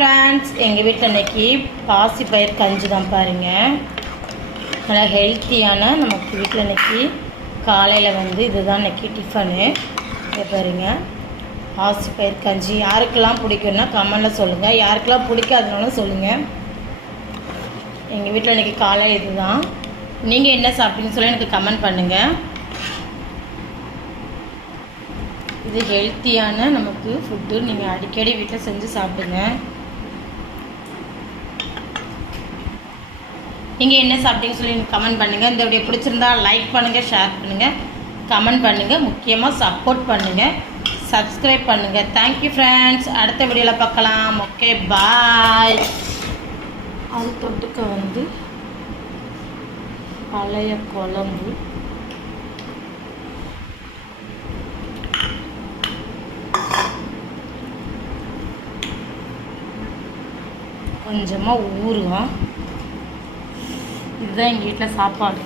Friends, எங்கள் வீட்டில் இன்றைக்கி பாசிப்பயிர் கஞ்சி தான் பாருங்கள். நல்லா ஹெல்த்தியான நமக்கு வீட்டில் இன்றைக்கி காலையில் இதுதான் இன்றைக்கி டிஃபனு. இதை பாருங்கள், பாசிப்பயிர் கஞ்சி. யாருக்கெல்லாம் பிடிக்குன்னா கமெண்டில் சொல்லுங்கள், யாருக்கெல்லாம் பிடிக்காதுனாலும் சொல்லுங்கள். எங்கள் வீட்டில் இன்றைக்கி காலையில் இது தான். நீங்கள் என்ன சாப்பிட்டீங்கன்னு சொல்லி எனக்கு கமெண்ட் பண்ணுங்கள். இது ஹெல்த்தியான நமக்கு ஃபுட்டு. நீங்கள் அடிக்கடி வீட்டில் செஞ்சு சாப்பிடுங்க. நீங்கள் என்ன சாப்பிட்டீங்கன்னு சொல்லி எனக்கு கமெண்ட் பண்ணுங்கள். இந்த வீடியோ பிடிச்சிருந்தா லைக் பண்ணுங்கள், ஷேர் பண்ணுங்கள், கமெண்ட் பண்ணுங்கள், முக்கியமாக சப்போர்ட் பண்ணுங்கள், சப்ஸ்கிரைப் பண்ணுங்கள். Thank you friends. அடுத்த வீடியோவில் பார்க்கலாம். ஓகே, பாய். அது தொட்டுக்க பழைய குழம்பு, கொஞ்சமாக ஊறுகாய். இதுதான் எங்கள் வீட்டில் சாப்பாடு.